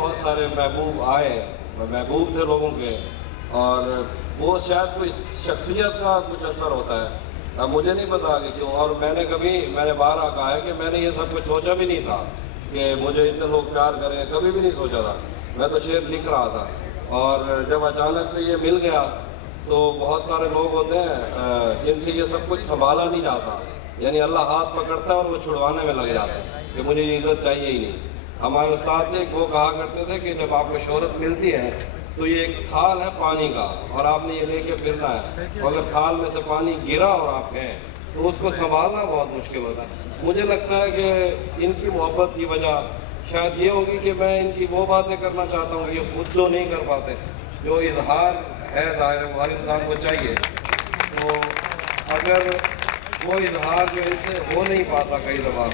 بہت سارے محبوب آئے، محبوب تھے لوگوں کے، اور وہ شاید کوئی شخصیت کا کچھ اثر ہوتا ہے، اب مجھے نہیں پتا کہ کیوں. اور میں نے بارہا کہا ہے کہ میں نے یہ سب کچھ سوچا بھی نہیں تھا کہ مجھے اتنے لوگ پیار کریں، کبھی بھی نہیں سوچا تھا. میں تو شعر لکھ رہا تھا، اور جب اچانک سے یہ مل گیا تو بہت سارے لوگ ہوتے ہیں جن سے یہ سب کچھ سنبھالا نہیں جاتا، یعنی اللہ ہاتھ پکڑتا ہے اور وہ چھڑوانے میں لگ جاتا ہے کہ مجھے یہ عزت چاہیے ہی نہیں. ہمارے استاد تھے، وہ کہا کرتے تھے کہ جب آپ کو شہرت ملتی ہے تو یہ ایک تھال ہے پانی کا، اور آپ نے یہ لے کے پھرنا ہے، اور اگر تھال میں سے پانی گرا اور آپ گئے تو اس کو سنبھالنا بہت مشکل ہوتا ہے. مجھے لگتا ہے کہ ان کی محبت کی وجہ شاید یہ ہوگی کہ میں ان کی وہ باتیں کرنا چاہتا ہوں یہ خود جو نہیں کر پاتے، جو اظہار ہے ظاہر ہے وہ ہر انسان کو چاہیے، تو اگر وہ اظہار جو ان سے ہو نہیں پاتا، کئی دفعہ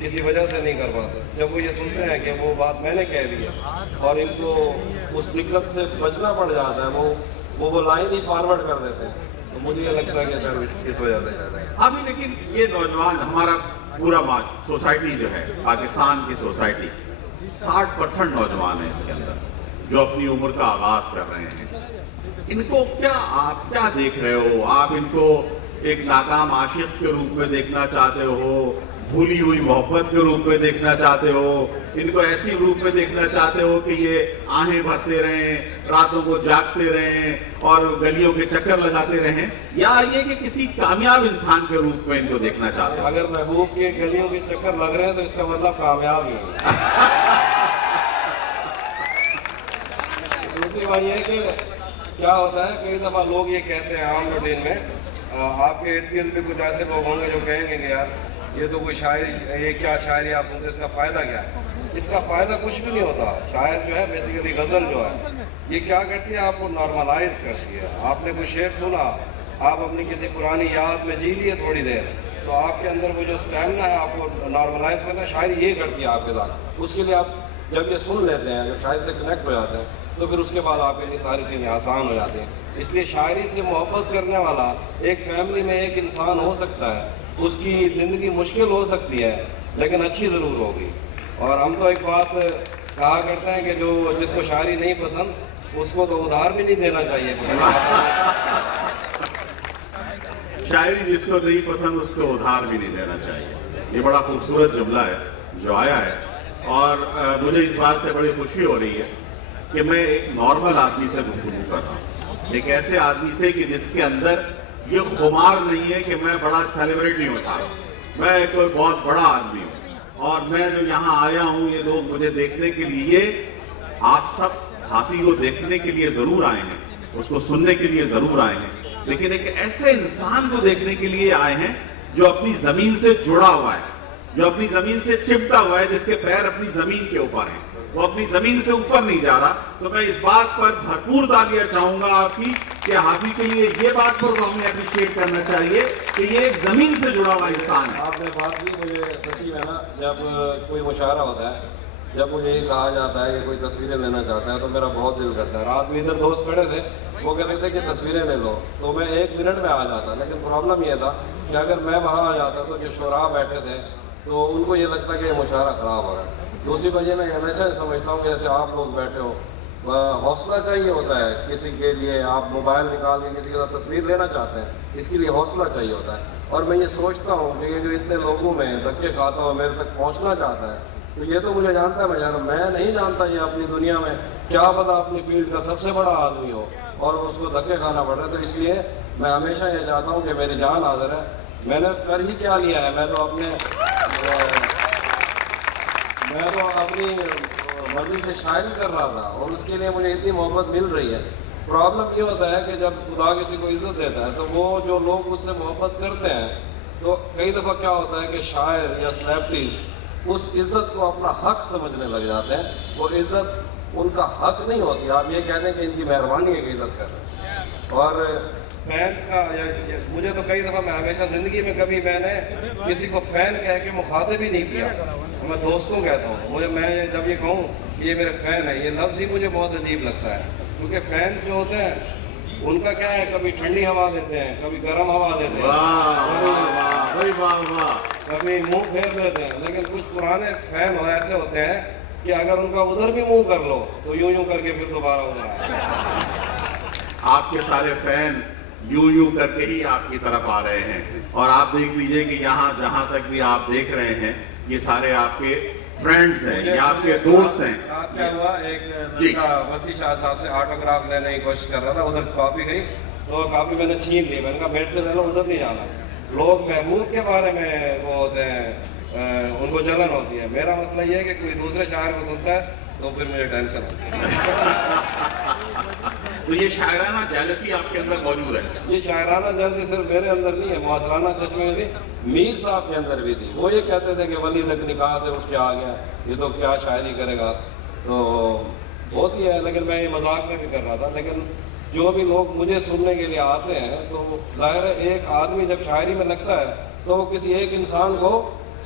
کسی وجہ سے نہیں کر پاتے، جب وہ یہ سنتے ہیں کہ وہ بات میں نے کہہ دی ہے اور ان کو اس دقت سے بچنا پڑ جاتا ہے، وہ لائن ہی فارورڈ کر دیتے ہیں، تو مجھے یہ لگتا ہے کہ شاید اس وجہ سے کہتے ہیں. ابھی لیکن یہ نوجوان ہمارا پورا سوسائٹی جو ہے، پاکستان کی سوسائٹی 60% نوجوان ہیں اس کے اندر جو اپنی عمر کا آغاز کر رہے ہیں. ان کو آپ کیا دیکھ رہے ہو؟ آپ ان کو ایک ناکام عاشق کے روپ میں دیکھنا چاہتے ہو، بھولی ہوئی محبت کے روپ میں دیکھنا چاہتے ہو، ان کو ایسی روپ میں دیکھنا چاہتے ہو کہ یہ آہیں بھرتے رہیں، راتوں کو جاگتے رہیں اور گلیوں کے چکر لگاتے رہیں، یا یہ کہ کسی کامیاب انسان کے روپ میں ان کو دیکھنا چاہتے ہو؟ اگر محبوب کے گلیوں کے چکر لگ رہے ہیں تو اس کا مطلب کامیاب ہی ہے. دوسری بات یہ ہے کہ کیا ہوتا ہے، کئی دفعہ لوگ یہ کہتے ہیں عام روٹین میں، آپ کے ارد گرد بھی کچھ ایسے لوگ ہوں گے جو کہیں گے کہ یار یہ تو کوئی شاعری، یہ کیا شاعری آپ سنتے، اس کا فائدہ کیا ہے؟ اس کا فائدہ کچھ بھی نہیں ہوتا. شاعر جو ہے بیسیکلی غزل جو ہے یہ کیا کرتی ہے، آپ کو نارملائز کرتی ہے. آپ نے کوئی شعر سنا، آپ اپنی کسی پرانی یاد میں جی لیے تھوڑی دیر، تو آپ کے اندر وہ جو اسٹیمنا ہے آپ کو نارملائز کرنا ہے. شاعری یہ کرتی ہے آپ کے ساتھ. اس کے لیے آپ جب یہ سن لیتے ہیں، جب شاعری سے کنیکٹ ہو جاتے ہیں، تو پھر اس کے بعد آپ کے لیے ساری چیزیں آسان ہو جاتی ہیں. اس لیے شاعری سے محبت کرنے والا ایک فیملی میں ایک انسان ہو سکتا ہے، اس کی زندگی مشکل ہو سکتی ہے لیکن اچھی ضرور ہوگی. اور ہم تو ایک بات کہا کرتے ہیں کہ جس کو شاعری نہیں پسند اس کو تو ادھار بھی نہیں دینا چاہیے. شاعری جس کو نہیں پسند اس کو ادھار بھی نہیں دینا چاہیے. یہ بڑا خوبصورت جملہ ہے جو آیا ہے، اور مجھے اس بات سے بڑی خوشی ہو رہی ہے کہ میں ایک نارمل آدمی سے گفتگو کر رہا ہوں، ایک ایسے آدمی سے کہ جس کے اندر یہ خمار نہیں ہے کہ میں بڑا سیلیبریٹی ہوتا ہوں، میں کوئی بہت بڑا آدمی ہوں، اور میں جو یہاں آیا ہوں یہ لوگ مجھے دیکھنے کے لیے، آپ سب حافظ کو دیکھنے کے لیے ضرور آئے ہیں، اس کو سننے کے لیے ضرور آئے ہیں، لیکن ایک ایسے انسان کو دیکھنے کے لیے آئے ہیں جو اپنی زمین سے جڑا ہوا ہے، جو اپنی زمین سے چپٹا ہوا ہے، جس کے پیر اپنی زمین کے اوپر ہیں، وہ اپنی زمین سے اوپر نہیں جا رہا. تو میں اس بات پر بھرپور تالیاں چاہوں گا آپ کی کہ حافظ کے لیے یہ بات پر ہمیں اپریشیٹ کرنا چاہیے کہ یہ ایک زمین سے جڑا ہوا انسان ہے. آپ نے بات کی، مجھے سچی میں نا جب کوئی مشاعرہ ہوتا ہے، جب مجھے یہ کہا جاتا ہے کہ کوئی تصویریں لینا چاہتا ہے تو میرا بہت دل کرتا ہے. رات میں ادھر دوست کھڑے تھے، وہ کہتے تھے کہ تصویریں لے لو، تو میں 1 منٹ میں آ جاتا. لیکن پرابلم یہ تھا کہ اگر میں وہاں آ جاتا تو جو شعراء بیٹھے تھے تو ان کو یہ لگتا کہ یہ مشاعرہ خراب ہو رہا ہے. دوسری وجہ میں ہمیشہ سمجھتا ہوں کہ جیسے آپ لوگ بیٹھے ہو، حوصلہ چاہیے ہوتا ہے کسی کے لیے. آپ موبائل نکال کے کسی کے ساتھ تصویر لینا چاہتے ہیں، اس کے لیے حوصلہ چاہیے ہوتا ہے. اور میں یہ سوچتا ہوں کہ یہ جو اتنے لوگوں میں دھکے کھاتا ہوں میرے تک پہنچنا چاہتا ہے، تو یہ تو مجھے جانتا ہے. میں نہیں جانتا یہ اپنی دنیا میں کیا پتا اپنی فیلڈ کا سب سے بڑا آدمی ہو اور اس کو دھکے کھانا پڑ رہا ہے. تو اس لیے میں ہمیشہ یہ چاہتا ہوں کہ میری جان حاضر ہے. میں نے کر ہی کیا لیا ہے، میں تو اپنی مرضی سے شاعری کر رہا تھا اور اس کے لیے مجھے اتنی محبت مل رہی ہے. پرابلم یہ ہوتا ہے کہ جب خدا کسی کو عزت دیتا ہے تو وہ جو لوگ اس سے محبت کرتے ہیں، تو کئی دفعہ کیا ہوتا ہے کہ شاعر یا سلیبریٹیز اس عزت کو اپنا حق سمجھنے لگ جاتے ہیں. وہ عزت ان کا حق نہیں ہوتی. آپ یہ کہہ دیں کہ ان کی مہربانی ہے کہ عزت کر رہے ہیں. اور فینس کا مجھے تو کئی دفعہ، میں ہمیشہ زندگی میں کبھی میں نے کسی کو فین کہہ کے مخاطب ہی نہیں کیا. میں دوستوں کہتا ہوں. میں جب یہ کہوں کہ یہ میرے فین ہے، یہ لفظ ہی مجھے بہت عجیب لگتا ہے. کیونکہ فینس جو ہوتے ہیں ان کا کیا ہے، کبھی ٹھنڈی ہوا دیتے ہیں، کبھی گرم ہوا دیتے ہیں، کبھی منہ پھیر دیتے ہیں. لیکن کچھ پرانے فین اور ایسے ہوتے ہیں کہ اگر ان کا ادھر بھی منہ کر لو تو یوں یوں کر کے پھر دوبارہ ادھر آئے. آپ کے سارے فین یوں کر کے ہی آپ کی طرف آ رہے ہیں, اور آپ دیکھ لیجئے کہ یہاں جہاں تک بھی آپ دیکھ رہے ہیں یہ سارے آپ کے فرینڈز ہیں, یہ آپ کے دوست ہیں. رات کیا ہوا, ایک لڑکا وسیع شاہ صاحب سے آٹوگراف لینے کی کوشش کر رہا تھا, ادھر کاپی گئی تو کاپی میں نے چھین لی, میں نے کہا بیٹھ سے لے لو, ادھر نہیں جانا. لوگ محبوب کے بارے میں وہ ہوتے ہیں, ان کو جلن ہوتی ہے. میرا مسئلہ یہ ہے کہ کوئی دوسرے شاعر کو سنتا ہے تو پھر مجھے ٹینشن ہوتی ہے. تو یہ شاعرانہ جیلسی آپ کے اندر موجود ہے. یہ شاعرانہ جیلسی صرف میرے اندر نہیں ہے, معاشرانہ چشمے میں تھی, میر صاحب کے اندر بھی تھی. وہ یہ کہتے تھے کہ ولی لکھنی کہاں سے اٹھ کے آ گیا, یہ تو کیا شاعری کرے گا. تو ہوتی ہے, لیکن میں یہ مذاق میں بھی کر رہا تھا. لیکن جو بھی لوگ مجھے سننے کے لیے آتے ہیں تو ظاہر ہے ایک آدمی جب شاعری میں لگتا ہے تو وہ کسی ایک انسان کو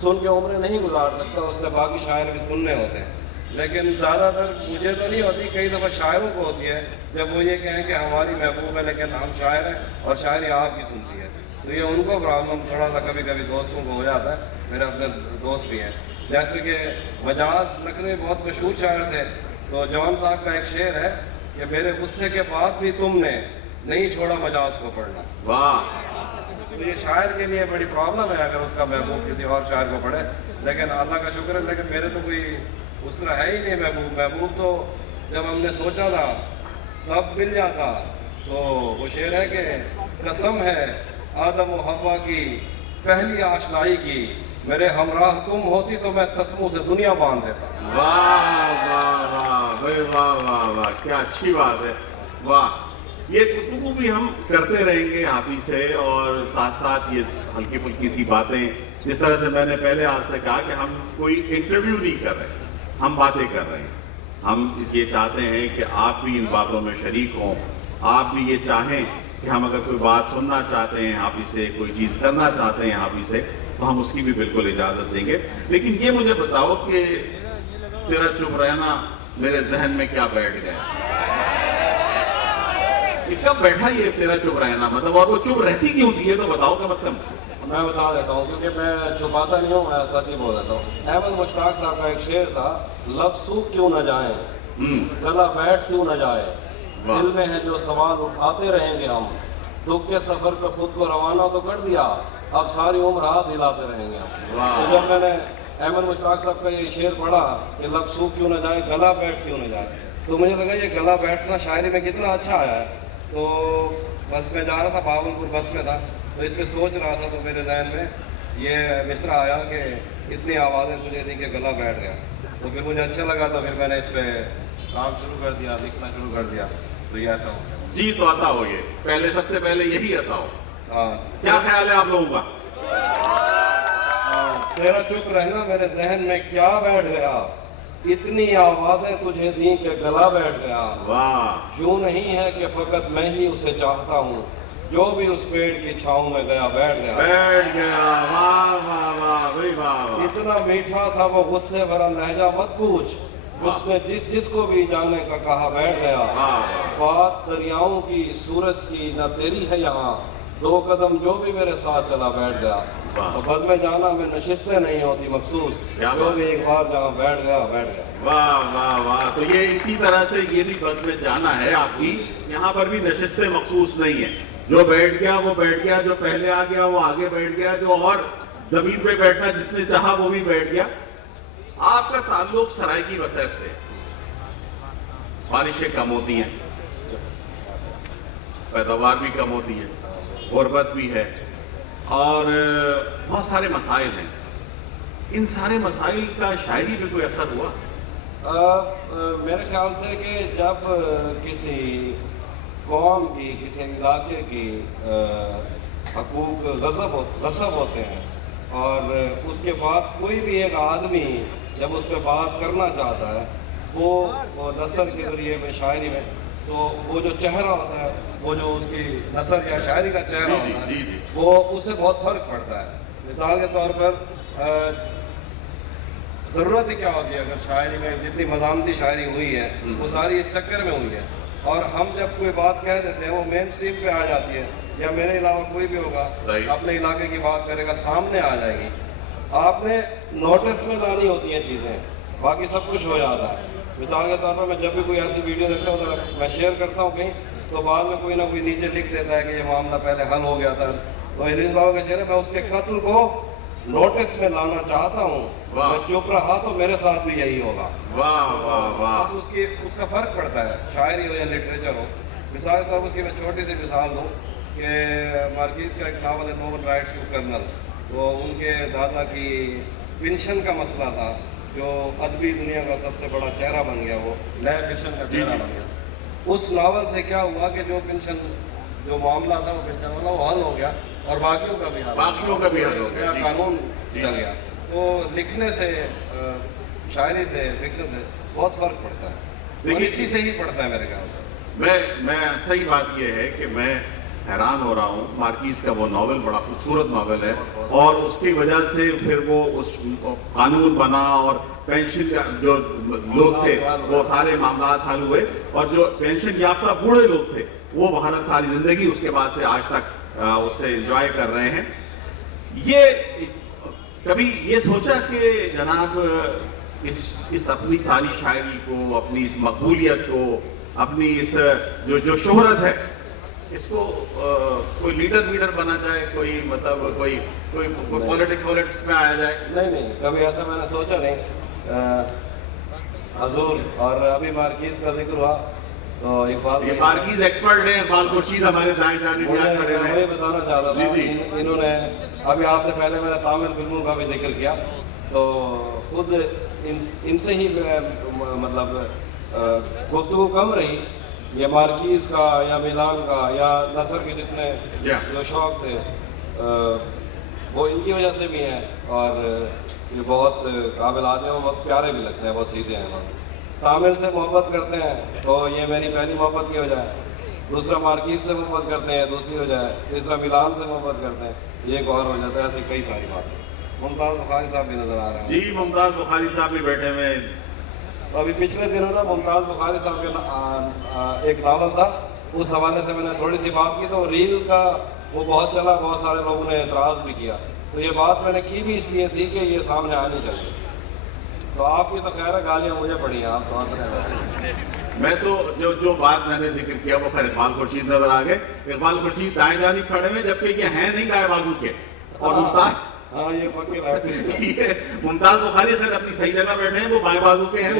سن کے عمریں نہیں گزار سکتا, اس نے باقی شاعر بھی سننے ہوتے ہیں. لیکن زیادہ تر مجھے تو نہیں ہوتی, کئی دفعہ شاعروں کو ہوتی ہے جب وہ یہ کہیں کہ ہماری محبوب ہے لیکن ہم شاعر ہیں اور شاعری آپ کی سنتی ہے. تو یہ ان کو پرابلم تھوڑا سا کبھی کبھی دوستوں کو ہو جاتا ہے. میرے اپنے دوست بھی ہیں, جیسے کہ مجاز لکھنوی بہت مشہور شاعر تھے. تو جوان صاحب کا ایک شعر ہے کہ میرے غصے کے بعد بھی تم نے نہیں چھوڑا مجاز کو پڑھنا. واہ. تو یہ شاعر کے لیے بڑی پرابلم ہے اگر اس کا محبوب کسی اور شاعر کو پڑھے. لیکن اللہ کا شکر ہے, لیکن میرے تو کوئی اس طرح ہے ہی نہیں محبوب. محبوب تو جب ہم نے سوچا تھا تب مل جاتا. تو وہ شعر ہے کہ قسم ہے آدم و حوا کی پہلی آشنائی کی, میرے ہمراہ تم ہوتی تو میں تسموں سے دنیا باندھ دیتا. واہ واہ واہ واہ واہ واہ, کیا اچھی بات ہے. واہ. یہ گفتگو بھی ہم کرتے رہیں گے حافظ سے, اور ساتھ ساتھ یہ ہلکی پھلکی سی باتیں, جس طرح سے میں نے پہلے آپ سے کہا کہ ہم کوئی انٹرویو نہیں کر رہے, ہم باتیں کر رہے ہیں. ہم یہ چاہتے ہیں کہ آپ بھی ان باتوں میں شریک ہوں, آپ بھی یہ چاہیں کہ ہم اگر کوئی بات سننا چاہتے ہیں حافظ سے, کوئی چیز کرنا چاہتے ہیں حافظ سے, تو ہم اس کی بھی بالکل اجازت دیں گے. لیکن یہ مجھے بتاؤ کہ تیرا چپ رہنا میرے ذہن میں کیا بیٹھ گیا, یہ کب بیٹھا یہ تیرا چپ رہنا, مطلب, اور وہ چپ رہتی کیوں تھی یہ تو بتاؤ کم از کم. میں بتا دیتا ہوں کیونکہ میں چھپاتا نہیں ہوں, میں سچ ہی بول دیتا ہوں. احمد مشتاق صاحب کا ایک شعر تھا, لفظ سوکھ کیوں نہ جائیں, گلا بیٹھ کیوں نہ جائے, دل میں ہے جو سوال اٹھاتے رہیں گے ہم, دکھ کے سفر پہ خود کو روانہ تو کر دیا, اب ساری عمر ہاتھ ہلاتے رہیں گے ہم. تو جب میں نے احمد مشتاق صاحب کا یہ شعر پڑھا کہ لفظ سوکھ کیوں نہ جائے, گلا بیٹھ کیوں نہ جائے, تو مجھے لگا یہ گلا بیٹھنا شاعری میں کتنا اچھا آیا ہے. تو بس میں جا رہا تھا, بہاولپور بس میں تھا, تو اس پہ سوچ رہا تھا, تو میرے ذہن میں یہ مصرع آیا کہ اتنی آوازیں تجھے دی کہ گلا بیٹھ گیا. تو پھر مجھے اچھا لگا, تو پھر میں نے اس پہ کام شروع کر دیا, لکھنا شروع کر دیا. تو یہ ایسا ہو گیا. جی تو عطا ہو, یہ پہلے سب سے پہلے یہی عطا ہو. ہاں, کیا خیال ہے آپ لوگوں کا؟ تیرا چپ رہنا میرے ذہن میں کیا بیٹھ گیا, اتنی آوازیں تجھے دیں کہ گلا بیٹھ گیا. واہ. یوں نہیں ہے کہ فقط میں ہی اسے چاہتا ہوں, جو بھی اس پیڑ کی چھاؤں میں گیا بیٹھ گیا. بیٹھ گیا. واہ واہ واہ بھائی واہ. اتنا میٹھا تھا وہ غصے بھرا لہجہ مت پوچھ, اس نے جس کو بھی جانے کا کہا بیٹھ گیا. بات دریاؤں کی سورج کی نہ تیری ہے یہاں, دو قدم جو بھی میرے ساتھ چلا بیٹھ گیا. بس میں جانا میں نشستیں نہیں ہوتی مخصوص, جو بھی ایک بار جہاں بیٹھ گیا بیٹھ گیا. واہ واہ واہ. تو یہ اسی طرح سے یہ بھی بس میں جانا ہے آپ کی, یہاں پر بھی نشستیں مخصوص نہیں ہیں, جو بیٹھ گیا وہ بیٹھ گیا, جو پہلے آ گیا وہ آگے بیٹھ گیا, جو اور زمین پہ بیٹھنا جس نے چاہا وہ بھی بیٹھ گیا. آپ کا تعلق سرائیکی وسائب سے, بارشیں کم ہوتی ہیں, پیداوار بھی کم ہوتی ہے, غربت بھی ہے, اور بہت سارے مسائل ہیں. ان سارے مسائل کا شاعری پہ کوئی اثر ہوا؟ میرے خیال سے کہ جب کسی قوم کی, کسی علاقے کی حقوق غصب ہوتے ہیں, اور اس کے بعد کوئی بھی ایک آدمی جب اس پہ بات کرنا چاہتا ہے, وہ نثر کے ذریعے میں, شاعری میں, تو وہ جو چہرہ ہوتا ہے, وہ جو اس کی نثر یا شاعری کا چہرہ ہوتا ہے, وہ اس سے بہت فرق پڑتا ہے. مثال کے طور پر ضرورت ہی کیا ہوتی ہے, اگر شاعری میں جتنی مضامتی شاعری ہوئی ہے وہ ساری اس چکر میں ہوئی ہے, اور ہم جب کوئی بات کہہ دیتے ہیں وہ مین سٹریم پہ آ جاتی ہے, یا میرے علاوہ کوئی بھی ہوگا اپنے علاقے کی بات کرے گا, سامنے آ جائے گی. آپ نے نوٹس میں لانی ہوتی ہیں چیزیں, باقی سب کچھ ہو جاتا ہے. مثال کے طور پر میں جب بھی کوئی ایسی ویڈیو دیکھتا ہوں تو میں شیئر کرتا ہوں کہیں, تو بعد میں کوئی نہ کوئی نیچے لکھ دیتا ہے کہ یہ معاملہ پہلے حل ہو گیا تھا. تو ادریس بابا کا شعر ہے, میں اس کے قتل کو نوٹس میں لانا چاہتا ہوں, میں چپ رہا تو میرے ساتھ بھی یہی ہوگا. واہ واہ واہ. بس اس کا فرق پڑتا ہے, شاعری ہو یا لٹریچر ہو. مثال کے طور پر اس کی میں چھوٹی سی مثال دوں کہ مارکیز کا ایک ناول ہے نوبل رائٹس ٹو کرنل. تو ان کے دادا کی پنشن کا مسئلہ تھا, جو ادبی دنیا کا سب سے بڑا چہرہ بن گیا, وہ نئے فکشن کا چہرہ بن گیا. اس ناول سے کیا ہوا کہ جو معاملہ تھا وہ پنشن والا وہ حل ہو گیا, اور باقیوں کا بھی حل ہو گیا, قانون چل گیا. تو لکھنے سے, شاعری سے, فکشن سے بہت فرق پڑتا ہے, اور اسی سے ہی پڑتا ہے میرے خیال سے. میں صحیح بات یہ ہے کہ میں حیران ہو رہا ہوں. مارکیز کا وہ ناول بڑا خوبصورت ناول ہے, اور اس کی وجہ سے پھر وہ اس قانون بنا, اور پینشن کا جو لوگ تھے وہ سارے معاملات حل ہوئے, اور جو پینشن یافتہ بوڑھے لوگ تھے وہ بھارت ساری زندگی اس کے بعد سے آج تک اس سے انجوائے کر رہے ہیں. یہ کبھی یہ سوچا کہ جناب اس اپنی ساری شاعری کو, اپنی اس مقبولیت کو, اپنی اس جو شہرت ہے, اس کو کوئی لیڈر بنا جائے, کوئی مطلب کوئی پولیٹکس میں آیا جائے؟ نہیں, کبھی ایسا میں نے سوچا نہیں. حضور اور ابھی مارکیز کا ذکر ہوا تو ایک بات, یہ مارکیز ایکسپرٹ ہیں, اقبال خورشید ہمارے دائیں جانب کھڑے ہیں. میں بتانا چاہتا تھا, انہوں نے ابھی آپ سے پہلے میں نے تامل فلموں کا بھی ذکر کیا, تو خود ان سے ہی مطلب گفتگو کم رہی. یہ مارکیز کا یا میلان کا یا نثر کے جتنے جو شوق تھے وہ ان کی وجہ سے بھی ہیں, اور یہ بہت قابل آدمی ہیں, وہ بہت پیارے بھی لگتے ہیں, بہت سیدھے ہیں. تامل سے محبت کرتے ہیں تو یہ میری پہلی محبت کی وجہ ہے. دوسرا مارکیز سے محبت کرتے ہیں, دوسری وجہ ہے. تیسرا میلان سے محبت کرتے ہیں, یہ ایک اور وجہ ہے. ایسی کئی ساری باتیں. ممتاز بخاری صاحب بھی نظر آ رہے ہیں. جی, ممتاز بخاری صاحب بھی بیٹھے ہوئے. ابھی پچھلے دنوں نا ممتاز بخاری صاحب کا ایک ناول تھا, اس حوالے سے میں نے تھوڑی سی بات کی, تو ریل کا وہ بہت چلا, بہت سارے لوگوں نے اعتراض بھی کیا. تو یہ بات میں نے کی بھی اس لیے تھی کہ یہ سامنے آنی چاہیے. تو آپ کی تو خیر ہے, گالیاں مجھے پڑی ہیں, آپ تو آتے رہے. میں تو جو بات میں نے ذکر کیا وہ خیر اقبال خورشید نظر آ گئے. اقبال خورشید دائیں جانب کھڑے ہوئے, جبکہ یہ ہیں نہیں دائیں بازو کے, اور یہ پکے رہتے. ممتاز بخاری خیر اپنی صحیح جگہ بیٹھے ہیں, وہ بائیں بازو کے ہیں.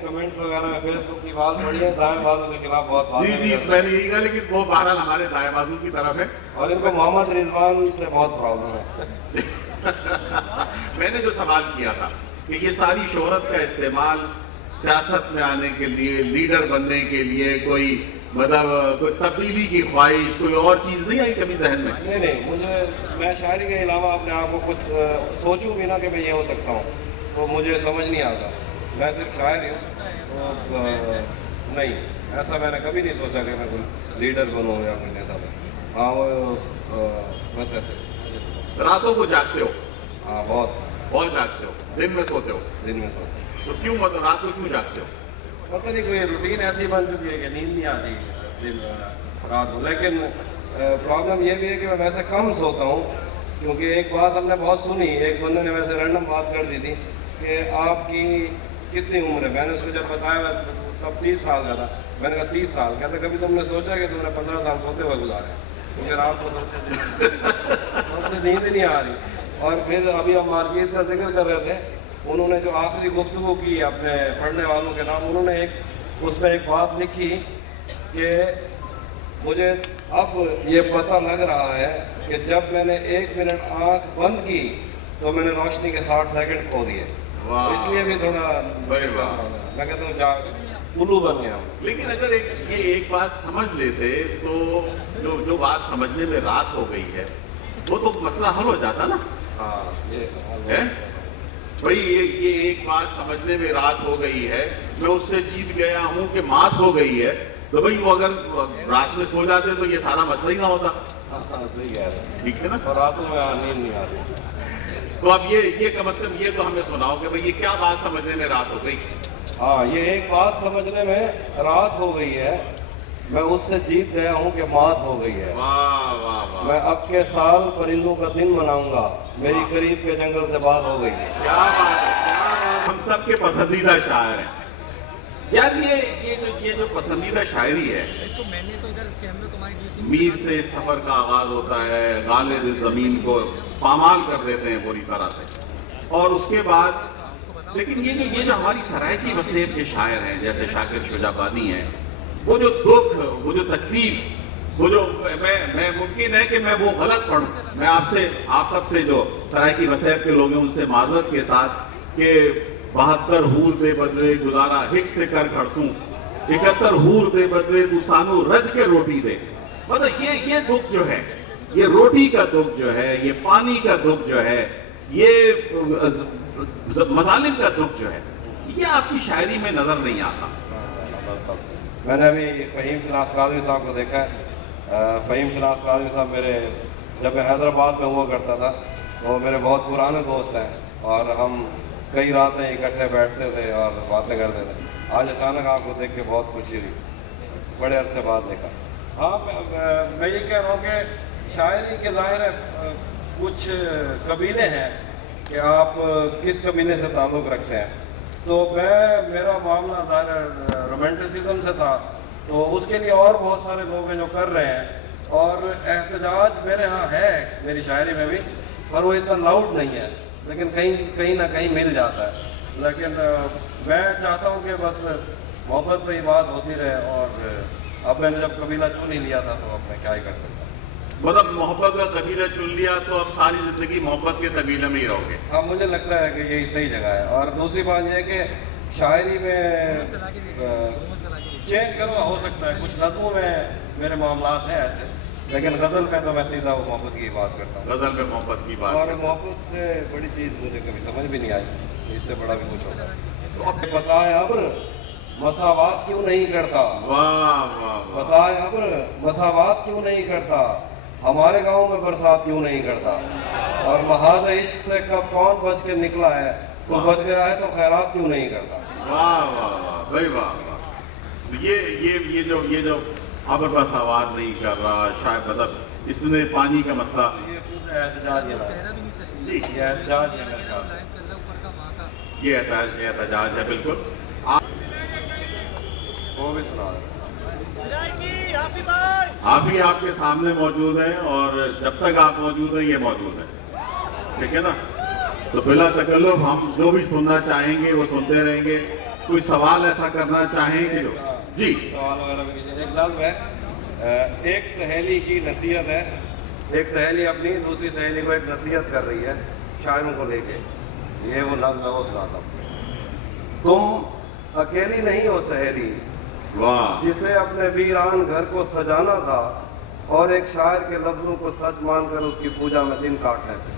کمنٹس وغیرہ میں فیس بک کی بات پڑھی ہے, دائیں بازو کے خلاف بہت بات. جی, میں نے یہی کہا, لیکن وہ بہرحال ہمارے دائیں بازو کی طرف ہے, اور ان کو محمد رضوان سے بہت پرابلم ہے. میں نے جو سوال کیا تھا کہ یہ ساری شہرت کا استعمال سیاست میں آنے کے لیے, لیڈر بننے کے لیے, کوئی مطلب کوئی تبدیلی کی خواہش, کوئی اور چیز نہیں آئی کبھی ذہن میں؟ نہیں, میں شاعری کے علاوہ اپنے آپ کو کچھ سوچوں بھی نہ کہ میں یہ ہو سکتا ہوں, تو مجھے سمجھ نہیں آتا. میں صرف شاعر ہوں, تو نہیں, ایسا میں نے کبھی نہیں سوچا کہ میں کوئی لیڈر بنوں یا کوئی نیتا بنوں. ہاں, وہ بس ایسے. راتوں کو جاگتے ہو؟ ہاں, بہت جاگتے ہو. دن میں سوتے ہو؟ دن میں سوتے. تو کیوں, مطلب رات کو کیوں جاگتے ہو؟ پتہ نہیں, کوئی روٹین ایسی بن چکی ہے کہ نیند نہیں آتی دن رات کو. لیکن پرابلم یہ بھی ہے کہ میں ویسے کم سوتا ہوں, کیونکہ ایک بات ہم نے بہت سنی, ایک بندے نے ویسے رینڈم بات کر دی تھی کہ آپ کی کتنی عمر ہے. میں نے اس کو جب بتایا تب 30 سال کا تھا. میں نے کہا 30 سال. کہتا کبھی تم نے سوچا کہ تم نے 15 سال سوتے ہوئے گزارے, کیونکہ رات کو سوتے تھے, اس سے نیند نہیں آ رہی. اور پھر ابھی ہم مارکیز کا ذکر کر رہے تھے, انہوں نے جو آخری گفتگو کی اپنے پڑھنے والوں کے نام, انہوں نے اس میں ایک بات لکھی کہ مجھے اب یہ پتہ لگ رہا ہے کہ جب میں نے 1 منٹ آنکھ بند کی تو میں نے روشنی کے 60 سیکنڈ کھو دیے. اس لیے بھی تھوڑا میں کہتا ہوں الو بن گیا. لیکن اگر یہ ایک بات سمجھ لیتے تو جو بات سمجھنے میں رات ہو گئی ہے وہ تو مسئلہ حل ہو جاتا نا. ہاں, بھائی یہ ایک بات سمجھنے میں رات ہو گئی ہے, میں اس سے جیت گیا ہوں کہ مات ہو گئی ہے, تو بھائی وہ اگر رات میں سو جاتے تو یہ سارا مسئلہ ہی نہ ہوتا. ٹھیک ہے نا, اور راتوں میں نیند نہیں آتی. تو اب یہ کم از کم یہ تو ہمیں سناؤ کہ بھئی یہ کیا بات سمجھنے میں رات ہو گئی؟ ہاں, یہ ایک بات سمجھنے میں رات ہو گئی ہے, میں اس سے جیت گیا ہوں کہ مات ہو گئی ہے. واہ واہ واہ. میں اب کے سال پرندوں کا دن مناؤں گا, میری قریب کے جنگل سے بات ہو گئی ہے. کیا بات ہے. ہم سب سب کے پسندیدہ شاعر ہیں. یار یہ جو پسندیدہ شاعری ہے، میر سے اس سفر کا آغاز ہوتا ہے، غالب زمین کو پامال کر دیتے ہیں پوری طرح سے، اور اس کے بعد لیکن یہ جو ہماری سرائکی وسیب کے شاعر ہیں جیسے شاکر شجابادی ہیں، وہ جو دکھ، وہ جو تکلیف، وہ جو میں ممکن ہے کہ میں وہ غلط پڑھوں، میں آپ سب سے جو سرائکی وسیب کے لوگ ہیں ان سے معذرت کے ساتھ کہ 72 حور دے بدلے گزارا ہک سے کر کھڑسوں، 71 حور دے بدلے تو سانو رج کے روٹی دے. مطلب یہ دکھ جو ہے، یہ روٹی کا دکھ جو ہے، یہ پانی کا دکھ جو ہے، یہ مظالم کا دکھ جو ہے، یہ آپ کی شاعری میں نظر نہیں آتا. میں نے ابھی فہیم شناس قاضوی صاحب کو دیکھا ہے. فہیم شناس قاضوی صاحب جب میں حیدرآباد میں ہوا کرتا تھا، وہ میرے بہت پرانے دوست ہیں اور ہم کئی راتیں اکٹھے بیٹھتے تھے اور باتیں کرتے تھے. آج اچانک آپ کو دیکھ کے بہت خوشی ہوئی، بڑے عرصے بعد دیکھا. ہاں میں یہ کہہ رہا ہوں کہ شاعری کے ظاہر ہے کچھ قبیلے ہیں کہ آپ کس قبیلے سے تعلق رکھتے ہیں. تو میرا معاملہ ظاہر رومانٹسزم سے تھا، تو اس کے لیے اور بہت سارے لوگ ہیں جو کر رہے ہیں، اور احتجاج میرے ہاں ہے میری شاعری میں بھی، پر وہ اتنا لاؤڈ نہیں ہے، لیکن کہیں نہ کہیں مل جاتا ہے. لیکن میں چاہتا ہوں کہ بس محبت پہ ہی بات ہوتی رہے، اور اب میں نے جب قبیلہ چن ہی لیا تھا تو اب میں کیا ہی کر سکتا ہوں. مطلب محبت کا قبیلہ چن لیا تو اب ساری زندگی محبت کے قبیلے میں ہی رہو گے. ہاں مجھے لگتا ہے کہ یہی صحیح جگہ ہے. اور دوسری بات یہ ہے کہ شاعری میں چینج کرنا ہو سکتا ہے، کچھ نظموں میں میرے معاملات ہیں ایسے، لیکن غزل میں تو میں سیدھا وہ محبت کی بات کرتا ہوں. غزل میں محبت کی بات. اور محبت سے بڑی چیز مجھے کبھی سمجھ بھی نہیں آئی، اس سے بڑا بھی کچھ ہوتا ہے. تو اب بتائیں ابر مساوات کیوں نہیں کرتا، بتائیں ابر مساوات کیوں نہیں کرتا، ہمارے گاؤں میں برسات کیوں نہیں کرتا، اور محاذ عشق سے کب کون بچ کے نکلا ہے، تو بچ گیا ہے تو خیرات کیوں نہیں کرتا. واہ واہ واہ بھائی واہ واہ. یہ جو ابر مساوات نہیں کر رہا، شاید مطلب اس میں پانی کا مسئلہ، یہ خود احتجاج ہے، یہ احتجاج ہے میرے خیال سے. یہ احتجاج ہے بالکل. وہ بھی سنا رہے. آپ ہی آپ کے سامنے موجود ہیں، اور جب تک آپ موجود ہیں یہ موجود ہے، ٹھیک ہے نا. تو بلا تکلف ہم جو بھی سننا چاہیں گے وہ سنتے رہیں گے. کوئی سوال ایسا کرنا چاہیں گے جی؟ سوال وغیرہ بھی کیجیے. ایک نظم ہے، ایک سہیلی کی نصیحت ہے. ایک سہیلی اپنی دوسری سہیلی کو ایک نصیحت کر رہی ہے شاعروں کو لے کے. یہ وہ نظم ہے، وہ سناتا ہوں. تم اکیلی نہیں ہو سہیلی جسے اپنے ویران گھر کو سجانا تھا، اور ایک شاعر کے لفظوں کو سچ مان کر اس کی پوجا میں دن کاٹنے تھے.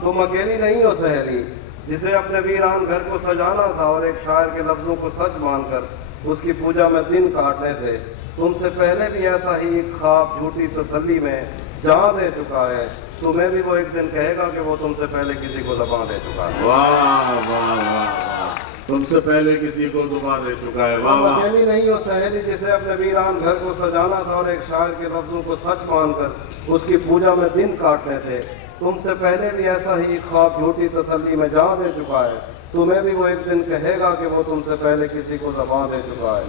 تم اکیلی نہیں ہو سہیلی جسے اپنے ویران گھر کو سجانا تھا، اور ایک شاعر کے لفظوں کو سچ مان کر اس کی پوجا میں دن کاٹنے تھے. تم سے پہلے بھی ایسا ہی ایک خواب جھوٹی تسلی میں جان دے چکا ہے، تمہیں بھی وہ ایک دن کہے گا کہ وہ تم سے پہلے کسی کو زبان دے چکا ہے. واہ واہ واہ. تم سے پہلے کسی کو زبان دے چکا ہے. واہ واہ. اکیلی نہیں ہو سہیلی جسے اپنے ویران گھر کو سجانا تھا، اور ایک شاعر کے لفظوں کو سچ مان کر اس کی پوجا میں دن کاٹنے تھے. تم سے پہلے بھی ایسا ہی خواب جھوٹی تسلی میں جان دے چکا ہے، تمہیں بھی وہ ایک دن کہے گا کہ وہ تم سے پہلے کسی کو زبان دے چکا ہے.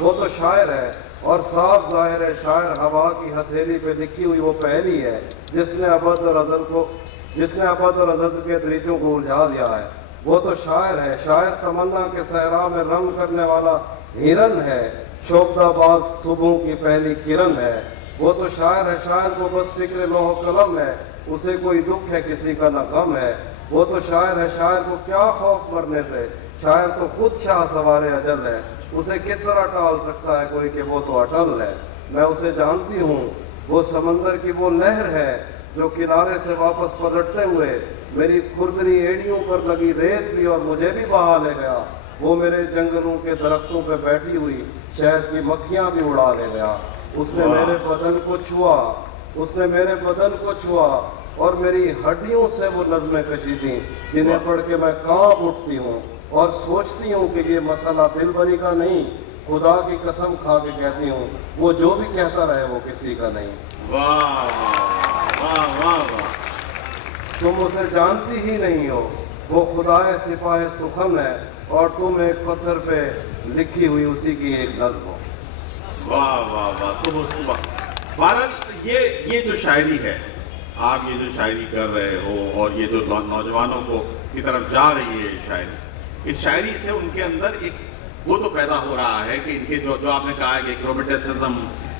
وہ تو شاعر ہے، اور صاف ظاہر ہے شاعر ہوا کی ہتھیلی پہ لکھی ہوئی وہ پہلی ہے جس نے ابد اور ازل کے دریچوں کو الجھا دیا ہے. وہ تو شاعر ہے، شاعر تمنا کے صحرا میں رم کرنے والا ہرن ہے، شوبدہ باز صبحوں کی پہلی کرن ہے. وہ تو شاعر ہے، شاعر کو بس فکر لوح و قلم ہے، اسے کوئی دکھ ہے کسی کا نہ غم ہے. وہ تو شاعر ہے، شاعر کو کیا خوف مرنے سے، شاعر تو خود شاہ سوار اجل ہے. اسے کس طرح ٹال سکتا ہے کوئی کہ وہ تو اٹل ہے. میں اسے جانتی ہوں، وہ سمندر کی وہ لہر ہے جو کنارے سے واپس پلٹتے ہوئے میری کھردری ایڑیوں پر لگی ریت بھی اور مجھے بھی بہا لے گیا. وہ میرے جنگلوں کے درختوں پہ بیٹھی ہوئی شہد کی مکھیاں بھی اڑا لے گیا. اس نے میرے بدن کو چھوا اور میری ہڈیوں سے وہ نظمیں کشی تھیں جنہیں پڑھ کے میں کانپ اٹھتی ہوں اور سوچتی ہوں کہ یہ مسئلہ دل بری کا نہیں. خدا کی قسم کھا کے کہتی ہوں وہ جو بھی کہتا رہے وہ کسی کا نہیں. واہ واہ واہ واہ. تم اسے جانتی ہی نہیں ہو، وہ خدائے سپاہ سخن ہے اور تم ایک پتھر پہ لکھی ہوئی اسی کی ایک نظم ہو۔ واہ واہ واہ، تم اس کو بہرحال یہ جو شاعری ہے، آپ یہ جو شاعری کر رہے ہو اور یہ جو نوجوانوں کو کی طرف جا رہی ہے شاعری، اس شاعری سے ان کے اندر ایک وہ تو پیدا ہو رہا ہے کہ ان کے جو آپ نے کہا ہے کہ ایک رومانٹسزم،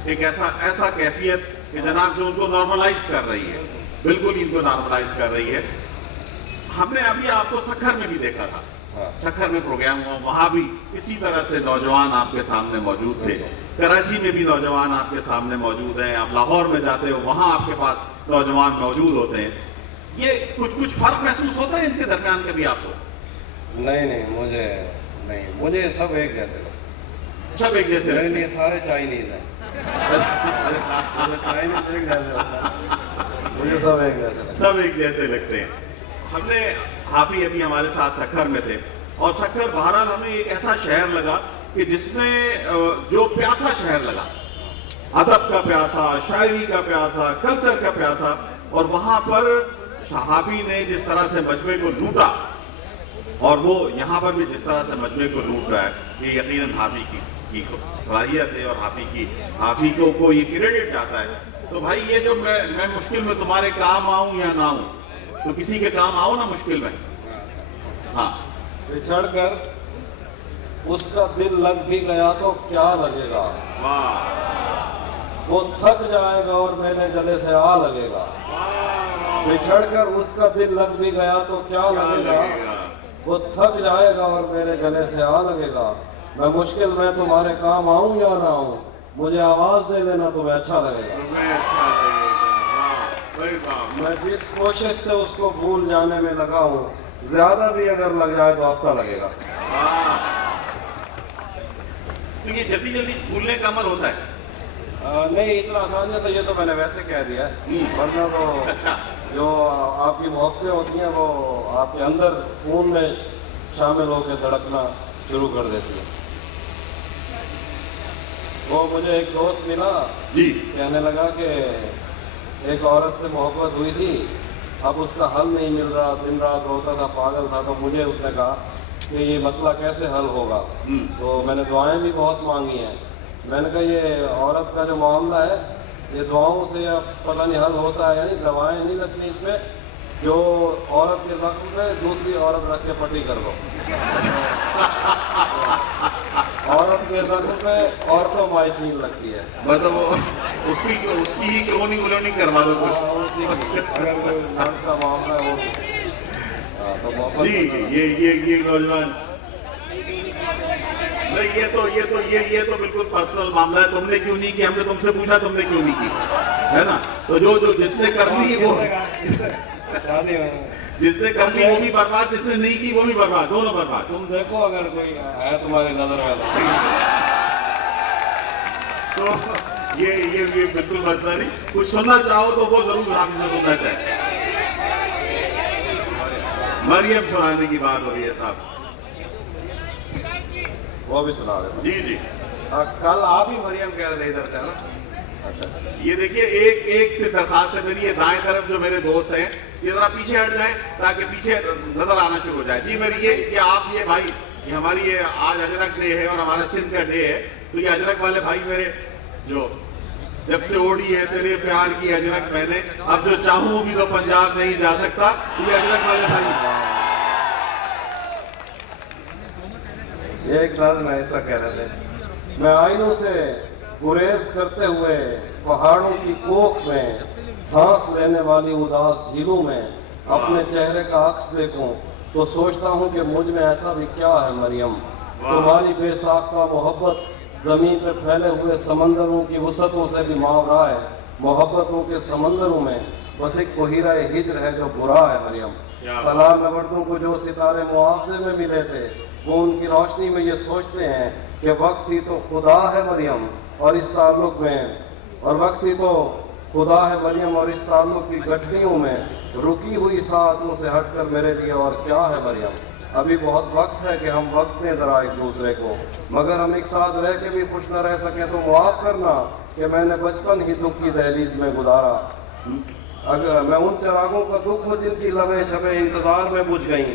ایک ایسا کیفیت کہ جناب جو ان کو نارملائز کر رہی ہے، بالکل ان کو نارملائز کر رہی ہے۔ ہم نے ابھی آپ کو سکھر میں بھی دیکھا تھا، سکھر میں پروگرام ہوا، وہاں بھی اسی طرح سے نوجوان آپ کے سامنے موجود تھے۔ کراچی میں بھی نوجوان آپ کے سامنے موجود ہیں، آپ لاہور میں جاتے ہو وہاں آپ کے پاس نوجوان موجود ہوتے ہیں۔ یہ کچھ فرق محسوس ہوتا ہے ان کے درمیان کبھی آپ کو؟ نہیں، مجھے سب ایک جیسے لگتے ہیں۔ سب ایک جیسے میرے لگتے لیے ہیں؟ سارے چائنیز ہیں، چائنیز ایک جیسے ہوتا ہے، مجھے سب ایک جیسے لگتے ہیں۔ سب ایک جیسے لگتے ہیں۔ ہم نے حافی ابھی ہمارے ساتھ سکھر میں تھے، اور سکھر بہرحال ہمیں ایک ایسا شہر لگا کہ جس میں جو پیاسا شہر لگا، ادب کا پیاسا، شاعری کا پیاسا، کلچر کا پیاسا، اور وہاں پر حافی نے جس طرح سے مجمع کو لوٹا، اور وہ یہاں پر بھی جس طرح سے مجمع کو لوٹ رہا ہے، یہ یقیناً حافی کی صلاحیت ہے، اور حافی کو یہ کریڈٹ جاتا ہے۔ تو بھائی یہ جو میں مشکل میں تمہارے کام آؤں یا نہ آؤں، تو کسی کے کام آؤ نا مشکل میں۔ ہاں، بچھڑ کر اس کا دل لگ بھی گیا تو کیا لگے گا، واہ، وہ تھک جائے گا اور میرے گلے سے آ لگے گا۔ بچھڑ کر اس کا دل لگ بھی گیا تو کیا لگے گا، وہ تھک جائے گا اور میرے گلے سے آ لگے گا۔ میں مشکل میں تمہارے کام آؤں یا نہ آؤں، مجھے آواز دے دینا تمہیں اچھا لگے گا۔ تمہیں اچھا لگے گا، واہ، واہ۔ میں جس کوشش سے اس کو بھول جانے میں لگا ہوں، زیادہ بھی اگر لگ جائے تو ہفتہ لگے گا۔ تو یہ جلدی بھولنے کا عمل ہوتا ہے؟ نہیں، اتنا آسان نہیں تھا، یہ تو میں نے ویسے کہہ دیا ہے، ورنہ تو اچھا، جو آپ کی محبتیں ہوتی ہیں وہ آپ کے اندر خون میں شامل ہو کے دھڑکنا شروع کر دیتی ہیں۔ وہ مجھے ایک دوست ملا، جی، کہنے لگا کہ ایک عورت سے محبت ہوئی تھی، اب اس کا حل نہیں مل رہا، دن رات روتا تھا، پاگل تھا، تو مجھے اس نے کہا کہ یہ مسئلہ کیسے حل ہوگا۔ تو میں نے دعائیں بھی بہت مانگی ہیں، میں نے کہا یہ عورت کا جو معاملہ ہے یہ دعاؤں سے اب پتہ نہیں حل ہوتا ہے یا نہیں، دوائیں نہیں لگتی اس میں، جو عورت کے زخم پہ دوسری عورت رکھ کے پٹی کر دو۔ عورت کے زخم پہ عورتوں مائسین لگتی ہے، مطلب اس کی ہی کلوننگ کروا دو کچھ۔ اسی کی اگر کوئی مرد کا معاملہ ہے وہ تو محبت جی، یہ نوجوان، نہیں، یہ تو بالکل پرسنل معاملہ ہے، تم نے کیوں نہیں کی، ہم نے تم سے پوچھا تم نے کیوں نہیں کی، ہے نا؟ تو جو جس نے کر لی وہ شادی جس نے کر لی وہ بھی برباد، جس نے نہیں کی وہ بھی برباد، دونوں برباد۔ تم دیکھو اگر کوئی ہے تمہاری نظر میں تو یہ بالکل مسئلہ نہیں، کچھ سننا چاہو تو وہ ضرور آپ سے سننا چاہیں۔ مریم سنانے کی بات ہو رہی ہے صاحب، وہ بھی سنا دیتا جی جی۔ کل آپ ہی مریم کہہ رہے تھے ادھر سے نا؟ اچھا، یہ دیکھیے ایک سے درخواست ہے میری، یہ دائیں طرف جو میرے دوست ہیں یہ ذرا پیچھے ہٹ جائیں تاکہ پیچھے نظر آنا شروع ہو جائے۔ جی میری یہ آپ یہ بھائی، یہ ہماری یہ آج اجرک ڈے ہے اور ہمارا سندھ کا ڈے ہے، تو یہ اجرک والے بھائی میرے، جو جب سے اوڑی ہے تیرے پیار کی اجرک میں نے، اب جو چاہوں بھی تو پنجاب نہیں جا سکتا، یہ اجرک والے بھائی۔ یہ ایک نظم ہے، ایسا کہہ رہے تھے، میں آئینوں سے گریز کرتے ہوئے پہاڑوں کی کوکھ میں، سانس لینے والی اداس جھیلوں میں اپنے چہرے کا عکس دیکھوں تو سوچتا ہوں کہ مجھ میں ایسا بھی کیا ہے مریم، تمہاری بے ساختہ محبت زمین پہ پھیلے ہوئے سمندروں کی وسعتوں سے بھی ماورا ہے، محبتوں کے سمندروں میں بس ایک بحیرہ ہجر ہے جو برا ہے مریم۔ سلام مردوں کو جو ستارے معاوضے میں ملے تھے، وہ ان کی روشنی میں یہ سوچتے ہیں کہ وقت ہی تو خدا ہے مریم، اور اس تعلق میں، اور وقت ہی تو خدا ہے مریم، اور اس تعلق کی گٹھڑیوں میں رکی ہوئی ساعتوں سے ہٹ کر میرے لیے اور کیا ہے مریم۔ ابھی بہت وقت ہے کہ ہم وقت دیں ذرا ایک دوسرے کو، مگر ہم ایک ساتھ رہ کے بھی خوش نہ رہ سکیں تو معاف کرنا کہ میں نے بچپن ہی دکھ کی دہلیز میں گزارا۔ اگر میں ان چراغوں کا دکھ ہوں جن کی لبیں شبیں انتظار میں بجھ گئیں،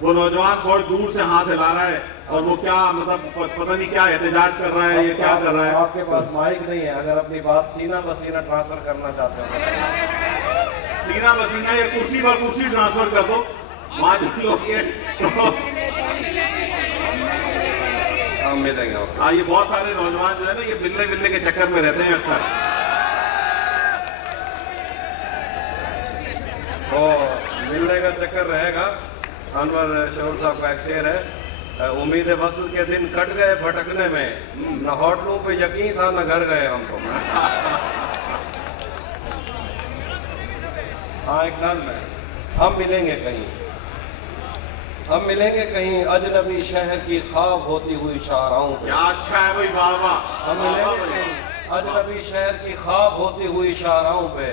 وہ نوجوان بہت دور سے ہاتھ ہلا رہا ہے اور وہ کیا مطلب پتہ نہیں کیا احتجاج کر رہا ہے، یہ کیا کر رہا ہے؟ آپ کے پاس مائک نہیں ہے، اگر اپنی بات سینہ بسینہ ٹرانسفر کرنا چاہتے ہو سینہ بسینہ یا کرسی پر کرسی ٹرانسفر کر دو، وہاں جو لوگ ہم ملیں گے۔ ہاں، یہ بہت سارے نوجوان جو ہے نا، یہ ملنے کے چکر میں رہتے ہیں اکثر۔ وہ ملنے کا چکر رہے گا۔ انور شعور صاحب کا ایک شعر ہے، امید وصل کے دن کٹ گئے بھٹکنے میں، نہ ہوٹلوں پہ یقین تھا نہ گھر گئے ہم تو۔ ہاں ایک نظم ہے، ہم ملیں گے کہیں، ہم ملیں گے کہیں اجنبی شہر کی خواب ہوتی ہوئی شاہراہوں پہ۔ کیا اچھا ہے بھائی، واہ واہ۔ ہم ملیں گے کہیں اجنبی شہر کی خواب ہوتی ہوئی شاہراہوں پہ،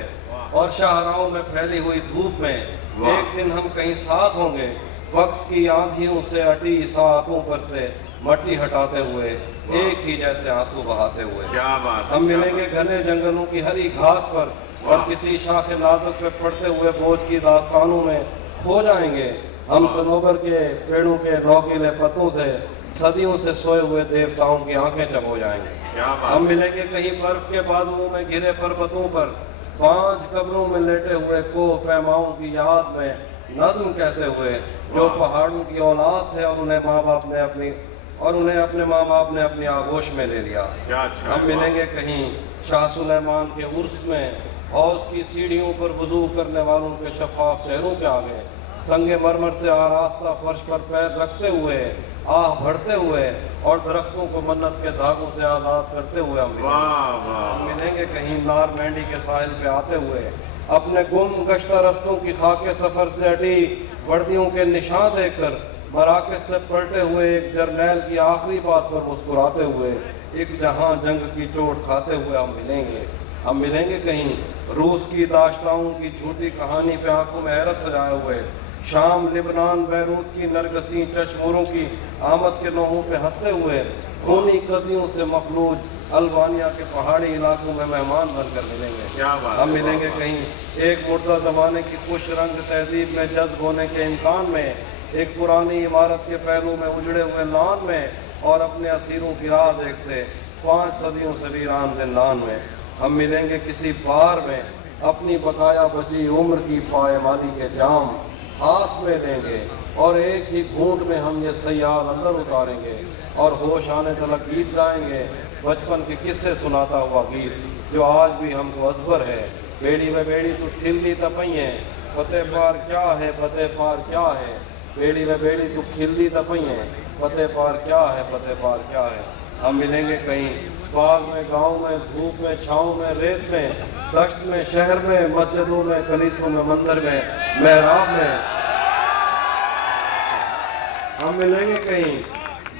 اور شاہراہوں میں پھیلی ہوئی دھوپ میں ایک دن ہم کہیں ساتھ ہوں گے، وقت کی آندھیوں سے اٹی ساعتوں پر سے مٹی ہٹاتے ہوئے، ایک ہی جیسے آنسو بہاتے ہوئے۔ کیا بات۔ ہم ملیں گے گھنے جنگلوں کی ہری گھاس پر، اور کسی شاخ نازک پہ پڑتے ہوئے بوجھ کی داستانوں میں کھو جائیں گے۔ ہم صنوبر کے پیڑوں کے نوکیلے پتوں سے صدیوں سے سوئے ہوئے دیوتاؤں کی آنکھیں چبو جائیں گے۔ ہم ملیں گے کہیں برف کے بازوؤں میں گھرے پربتوں پر، 5 قبروں میں لیٹے ہوئے کوہ پیماؤں کی یاد میں نظم کہتے ہوئے، جو پہاڑوں کی اولاد تھے اور انہیں اپنے ماں باپ نے اپنی آغوش میں لے لیا۔ ہم ملیں گے کہیں شاہ سلیمان کے عرس میں، حوض کی سیڑھیوں پر وضو کرنے والوں کے شفاف چہروں کے آگے، سنگ مرمر سے آراستہ فرش پر پیر رکھتے ہوئے، آہ بھرتے ہوئے، اور درختوں کو منت کے دھاگوں سے آزاد کرتے ہوئے ہم ملیں گے کہیں نار مینڈی کے ساحل پہ آتے ہوئے، اپنے گم گشتہ رستوں کی خاک سفر سے ہٹی وردیوں کے نشان دیکھ کر مراکز سے پلٹے ہوئے ایک جرنیل کی آخری بات پر مسکراتے ہوئے، ایک جہاں جنگ کی چوٹ کھاتے ہوئے ہم ملیں گے۔ ہم ملیں گے کہیں روس کی داشتاؤں کی جھوٹی کہانی پہ آنکھوں میں حیرت سجائے ہوئے، شام لبنان بیروت کی نرگسیں چشموروں کی آمد کے نوحوں پہ ہنستے ہوئے، خونی قضیوں سے مفلوج البانیہ کے پہاڑی علاقوں میں مہمان بن کر ملیں گے۔ ہم ملیں گے کہیں ایک مردہ زمانے کی خوش رنگ تہذیب میں جذب ہونے کے امکان میں، ایک پرانی عمارت کے پہلو میں اجڑے ہوئے لان میں، اور اپنے اسیروں کی راہ دیکھتے 5 صدیوں سے ویران زندان میں۔ ہم ملیں گے کسی بار میں، اپنی بقایا بچی عمر کی پائمالی کے جام ہاتھ میں لیں گے، اور ایک ہی گھونٹ میں ہم یہ سیال اندر اتاریں گے، اور ہوش آنے تلک گیت گائیں گے، بچپن کے قصے سناتا ہوا گیت جو آج بھی ہم کو ازبر ہے۔ بیڑی و بیڑی تو کھلتی تپئیں، فتح پار کیا ہے، فتح پار کیا ہے، بیڑی و بیڑی تو کھلتی تپئیں، فتح پار کیا ہے، فتح پار کیا ہے۔ ہم ملیں گے کہیں باغ میں، گاؤں میں، دھوپ میں، چھاؤں میں، ریت میں، دشت میں، شہر میں، مسجدوں میں، کلیسوں میں، مندر میں، محراب میں۔ ہم ملیں گے کہیں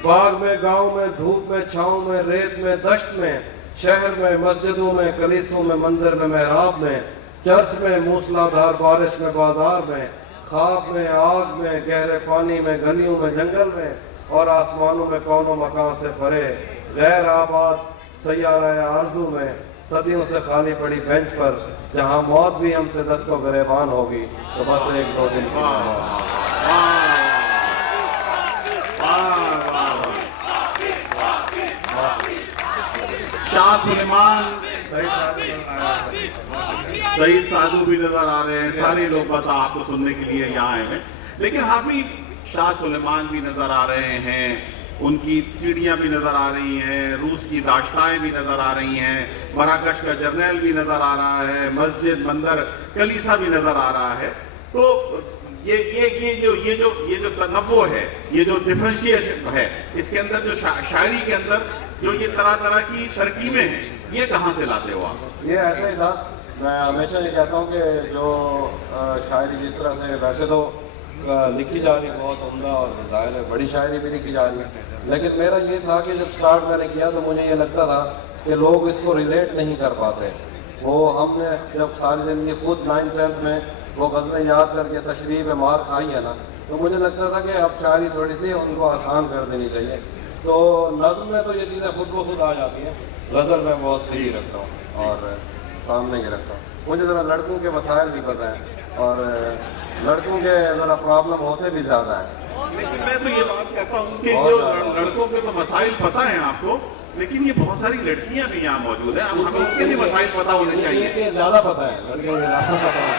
باغ میں، گاؤں میں، دھوپ میں، چھاؤں میں، ریت میں، دشت میں، شہر میں، مسجدوں میں، کلیسوں میں، مندر میں، محراب میں، چرچ میں، موسلا دھار بارش میں، بازار میں، خواب میں، آگ میں، گہرے پانی میں، گلیوں میں، جنگل میں، اور آسمانوں میں کون و مکان سے پرے غیر آباد سیارہ آرزو میں، صدیوں سے خالی پڑی بینچ پر، جہاں موت بھی ہم سے دست و گریبان ہوگی، تو بس 1-2 دن کی شاہ سلیمان، سعید سادھو بھی نظر آ رہے ہیں، سارے لوگ بتا آپ کو سننے کے لیے یہاں آئے ہیں، لیکن حافظ شاہ سلیمان بھی نظر آ رہے ہیں، ان کی سیڑھیاں بھی نظر آ رہی ہیں، روس کی داشتائیں بھی نظر آ رہی ہیں، مراکش کا جرنیل بھی نظر آ رہا ہے، مسجد، مندر، کلیسا بھی نظر آ رہا ہے۔ تو یہ جو تنوع ہے، یہ جو ڈفرینشیشن ہے، اس کے اندر جو شاعری کے اندر جو یہ طرح طرح کی ترکیبیں ہیں، یہ کہاں سے لاتے ہو آپ؟ یہ ایسا ہی تھا۔ میں ہمیشہ یہ کہتا ہوں کہ جو شاعری جس طرح سے ویسے تو لکھی جا رہی بہت عمدہ اور ظاہر ہے بڑی شاعری بھی لکھی جا رہی ہے، لیکن میرا یہ تھا کہ جب سٹارٹ میں نے کیا تو مجھے یہ لگتا تھا کہ لوگ اس کو ریلیٹ نہیں کر پاتے۔ وہ ہم نے جب ساری زندگی خود 9th-10th میں وہ غزلیں یاد کر کے تشریح پہ مار کھائی ہے نا، تو مجھے لگتا تھا کہ اب شاعری تھوڑی سی ان کو آسان کر دینی چاہیے۔ تو نظم میں تو یہ چیزیں خود بخود آ جاتی ہیں، غزل میں بہت فری رکھتا ہوں اور سامنے کی رکھتا ہوں۔ مجھے ذرا لڑکوں کے مسائل بھی پتہ ہیں، اور لڑکوں کے ذرا پرابلم ہوتے بھی زیادہ ہیں، لیکن میں تو یہ بات کہتا ہوں کہ جو لڑکوں کے تو مسائل پتہ ہیں آپ کو، لیکن یہ بہت ساری لڑکیاں بھی یہاں موجود ہیں، اب ہمیں ان کے بھی مسائل پتہ ہونے چاہیے. زیادہ پتہ ہے لڑکیوں کے زیادہ پتہ ہے.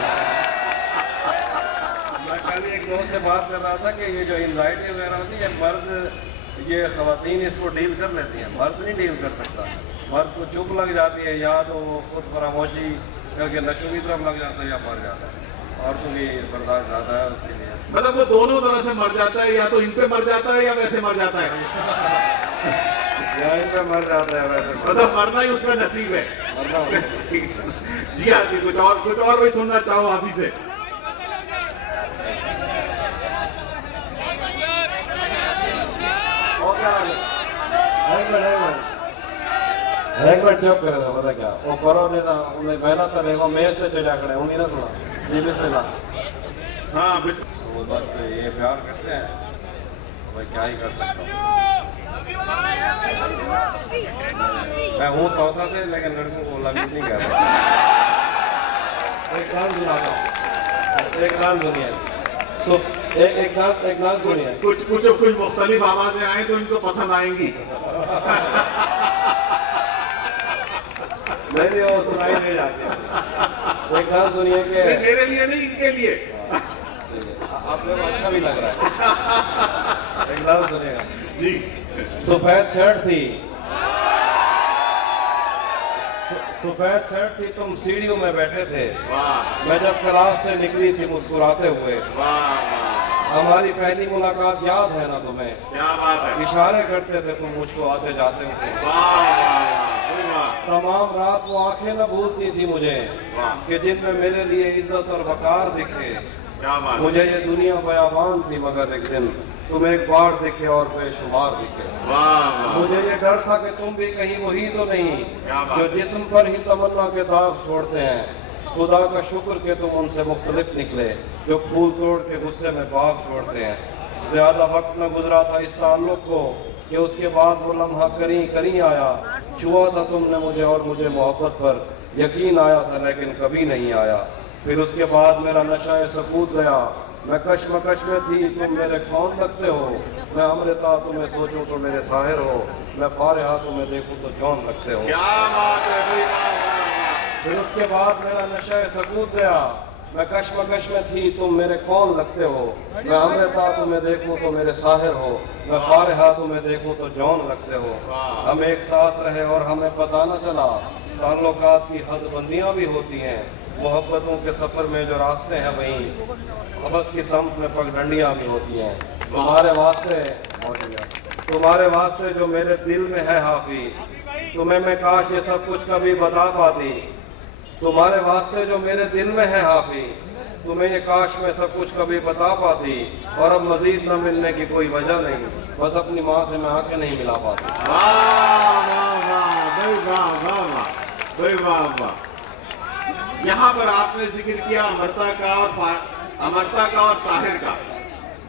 میں کل ایک دوست سے بات کر رہا تھا کہ یہ جو انزائٹی وغیرہ ہوتی ہے مرد، یہ خواتین اس کو ڈیل کر لیتی ہیں، مرد نہیں ڈیل کر سکتا. مرد کو چپ لگ جاتی ہے، یا تو وہ خود فراموشی کر کے نشوں کی طرف لگ جاتا ہے یا مر جاتا ہے. عورتوں کی برداشت زیادہ ہے اس کے لیے. مطلب وہ دونوں طرح سے مر جاتا ہے، یا تو ان پہ مر جاتا ہے یا ویسے مر جاتا ہے. یا ان پہ مر جاتا ہے ویسے. مطلب مرنا ہی اس کا نصیب ہے. مرنا جی ہاں جی، کچھ اور بھی سننا چاہو آپ ہی سے. ایک منٹ چپ کرے تھا، پتا کیا وہ کرو نہیں تھا انہیں محنت کرے وہ میز سے چڑیا کھڑے انہیں نہ سنا. جی بسم اللہ. ہاں وہ بس یہ پیار کرتے ہیں، میں کیا ہی کر سکتا ہوں. میں ہوں توسا سے، لیکن لڑکوں کو لگت نہیں کہتا. ایک گان سناتا ہوں، ایک گان سنیے. ایک گان سنیے. کچھ مختلف آوازیں آئیں تو ان کو پسند آئیں گی. نہیں وہ سنائی نہیں جاتی. ایک گان سنیے کہ میرے لیے نہیں، ان کے لیے. آپ کو اچھا بھی لگ رہا ہے. ایک گان سنیے گا جی. سفید شرٹ تھی، سفید شرٹ تھی، تم سیڑھیوں میں بیٹھے تھے. میں جب کلاس سے نکلی تھی مسکراتے ہوئے. ہماری پہلی ملاقات یاد ہے نا تمہیں؟ کیا بات ہے. اشارے کرتے تھے تم مجھ کو آتے جاتے ہوئے. تمام رات وہ آنکھیں نہ بھولتی تھی مجھے کہ جن میں میرے لیے عزت اور وقار دکھے. مجھے یہ دنیا بیابان تھی مگر ایک دن تم ایک بار دکھے اور بے شمار دکھے. مجھے یہ ڈر تھا کہ تم بھی کہیں وہی تو نہیں جو جسم پر ہی تمنا کے داغ چھوڑتے ہیں. خدا کا شکر کہ تم ان سے مختلف نکلے جو پھول توڑ کے غصے میں باغ چھوڑتے ہیں. زیادہ وقت نہ گزرا تھا اس تعلق کو کہ اس کے بعد وہ لمحہ کریں آیا. چھوا تھا تم نے مجھے اور مجھے محبت پر یقین آیا تھا لیکن کبھی نہیں آیا. پھر اس کے بعد میرا نشہ سکوت گیا. میں کشمکش میں تھی، تم میرے کون لگتے ہو. میں امرتا تمہیں سوچوں تو میرے ساحر ہو. میں فارحہ تمہیں دیکھوں تو جون لگتے ہو. پھر اس کے بعد میرا نشہ سکوت گیا. میں کشمکش میں تھی، تم میرے کون لگتے ہو. میں امرتا تمہیں دیکھوں تو میرے ساحر ہو. میں فارحہ تمہیں دیکھوں تو جون لگتے ہو. ہم ایک ساتھ رہے اور ہمیں پتہ نہ چلا. تعلقات کی حد بندیاں بھی ہوتی ہیں. محبتوں کے سفر میں جو راستے ہیں وہیں حبس کی سمت میں پگڈنڈیاں بھی ہوتی ہیں. تمہارے واسطے جو میرے دل میں ہے حافظ، تمہیں میں کاش یہ سب کچھ کبھی بتا پاتی. تمہارے واسطے جو میرے دل میں ہے حافظ، تمہیں یہ کاش میں سب کچھ کبھی بتا پاتی. اور اب مزید نہ ملنے کی کوئی وجہ نہیں، بس اپنی ماں سے میں آنکھیں نہیں ملا پاتی. یہاں پر آپ نے ذکر کیا امرتا کا اور ساحر کا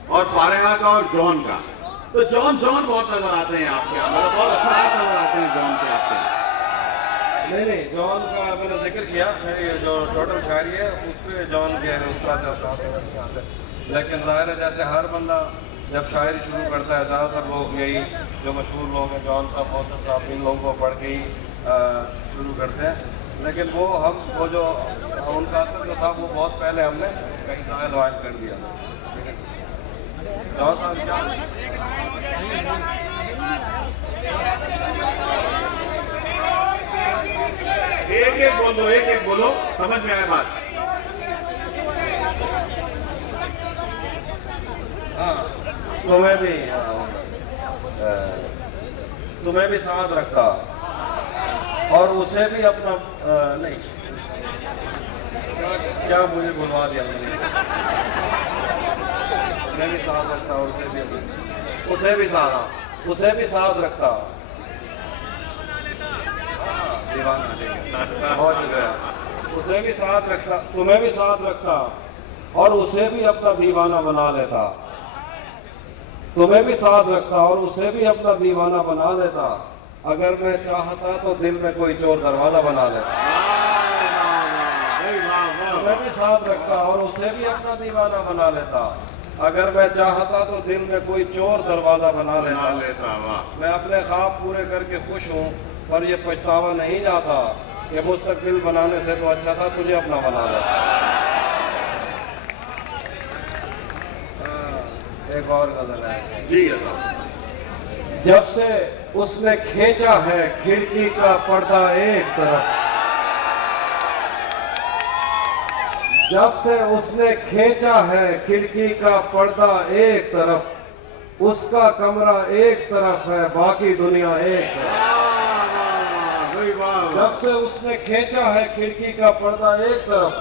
اور فارحہ کا اور جون کا. تو جون بہت نظر آتے ہیں آپ کے، مطلب بہت اثرات نظر آتے ہیں جون کے آپ کے. نہیں جون کا میں نے ذکر کیا، میری جو ٹوٹل شاعری ہے اس پہ جون کے اس طرح سے اثرات نہیں آتے. لیکن ظاہر ہے جیسے ہر بندہ جب شاعری شروع کرتا ہے، زیادہ تر لوگ یہی جو مشہور لوگ ہیں جون صاحب، محسن صاحب، ان لوگوں کو پڑھ کے ہی شروع کرتے ہیں. لیکن وہ جو ان کا اثر جو تھا وہ بہت پہلے ہم نے کہیں ظاہر وائل کر دیا. جون صاحب کیا ایک بولو سمجھ میں آئے بات. ہاں تمہیں بھی ساتھ رکھتا اور اسے بھی اپنا نہیں کیا مجھے بلوا دیا میں نے. میں بھی ساتھ رکھتا اور اسے بھی ساتھ رکھتا. دیوانہ بہت شکریہ. اسے بھی ساتھ رکھتا، تمہیں بھی ساتھ رکھتا اور اسے بھی اپنا دیوانہ بنا لیتا. تمہیں بھی ساتھ رکھتا اور اسے بھی اپنا دیوانہ بنا لیتا. اگر میں چاہتا تو دل میں کوئی چور دروازہ بنا لیتا. تمہیں بھی ساتھ رکھتا اور اسے بھی اپنا دیوانہ بنا لیتا. اگر میں چاہتا تو دل میں کوئی چور دروازہ بنا بنا لیتا. لیتا. واہ. میں اپنے خواب پورے کر کے خوش ہوں، پر یہ پچھتاوا نہیں جاتا کہ مستقبل بنانے سے تو اچھا تھا تجھے اپنا بنا لیتا. ایک اور غزل ہے. جی اللہ. جب سے اس نے کھینچا ہے کھڑکی کا پردہ ایک طرف، جب سے اس نے کھینچا ہے کھڑکی کا پردہ ایک طرف، اس کا کمرہ ایک طرف ہے باقی دنیا ایک طرف. جب سے اس نے کھینچا ہے کھڑکی کا پردہ ایک طرف،